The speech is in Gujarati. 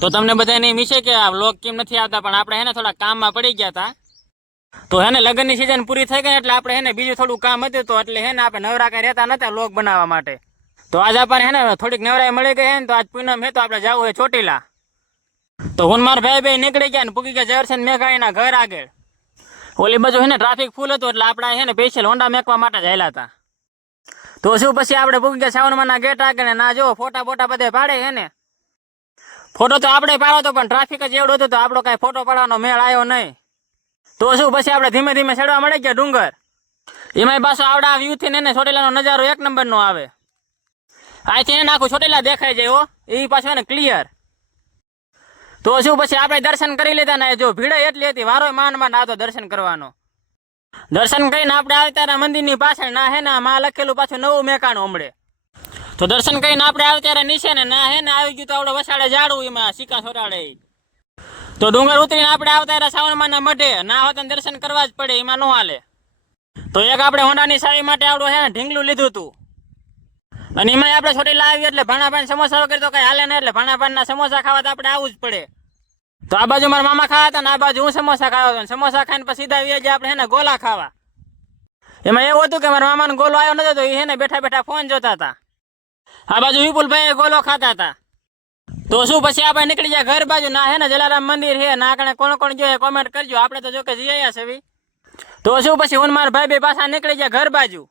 તો તમને બધાને એમ છે કે આ વ્લોગ કેમ નથી આવતા, પણ આપણે હેને થોડા કામમાં પડી ગયા હતા. તો હેને લગ્નની સિઝન પૂરી થઈ ગઈ એટલે આપણે હેને બીજું થોડું કામ હતું, તો એટલે હેને આપણે નવરા કઈ રહેતા નતા વ્લોગ બનાવવા માટે. તો આજ આપણને હેને થોડીક નવરાઈ મળી ગઈ હે ને, તો આજ પૂનમ હે તો આપણે જવું છે ચોટીલા. તો હું મારા ભાઈ નીકળી ગયા ને પૂગી ગયા જયરસન મેઘાણીના ઘર આગળ. ઓલી બાજુ હેને ટ્રાફિક ફૂલ હતું એટલે આપણે હેને સ્પેશિયલ હોન્ડા મેકવા માટે જ આવેલા હતા. તો શું પછી આપણે પૂગી ગયા સાવનમાના ગેટ આગળ ને ના જો ફોટા બોટા બધે પાડે હે ને. ફોટો તો આપણે પાડો તો પણ ટ્રાફિક જ એવડો હતું તો આપણો કાંઈ ફોટો પાડવાનો મેળ આવ્યો નહીં. તો શું પછી આપણે ધીમે ધીમે ચડવા મળે ગયા ડુંગર. એમાંય પાછો આવડા વ્યૂથી ને ચોટીલાનો નજારો એક નંબરનો આવે. અહીંથી એને આખું ચોટીલા દેખાઈ જાય હો, એ પાછું એને ક્લિયર. તો શું પછી આપણે દર્શન કરી લીધા ને, જો ભીડ એટલી હતી વારો માન આવતો દર્શન કરવાનો. દર્શન કરીને આપણે આવતા મંદિરની પાછળ ના હે ને માં લખેલું પાછું નવું મેકાણું હમણે. તો દર્શન કરીને આપણે આવતા નીચે ને ના હે ને આવી ગયું તો આપણે વસાડે જાડું એમાં સિક્કા સોરાડે. તો ડુંગર ઉતરીને આપણે આવતા શ્રાવણમાના મઢે ના હોતા દર્શન કરવા જ પડે, એમાં ન હાલે. તો એક આપણે હોન્ડાની સાવી માટે આવડું હે ને ઢીંગલું લીધું હતું. અને એમાં આપણે ચોટીલા આવી એટલે ભાણાભાઈ સમોસા વગર તો કઈ હાલે નહીં, એટલે ભાણાભાઈના સમોસા ખાવા તો આપણે આવવું જ પડે. તો આ બાજુ મારા મામા ખાવા હતા ને આ બાજુ હું સમોસા ખાવા હતો. સમોસા ખાઈને પછી સીધા આવી આપણે હેને ગોલા ખાવા. એમાં એવું હતું કે મારા મામાનો ગોલો આવ્યો નતો તો એ હેને બેઠા બેઠા ફોન જોતા હતા. આ બાજુ વિપુલભાઈ ગોલો ખાતા હતા. તો શું પછી આપણે નીકળી ગયા ઘર બાજુ. ના હે ને જલારામ મંદિર હે ના કણે કોણ કોણ જોઈએ કોમેન્ટ કરજો, આપણે તો જો કે જઈ આવ્યા છે. તો શું પછી હું મારા ભાઈ બે પાછા નીકળી ગયા ઘર બાજુ.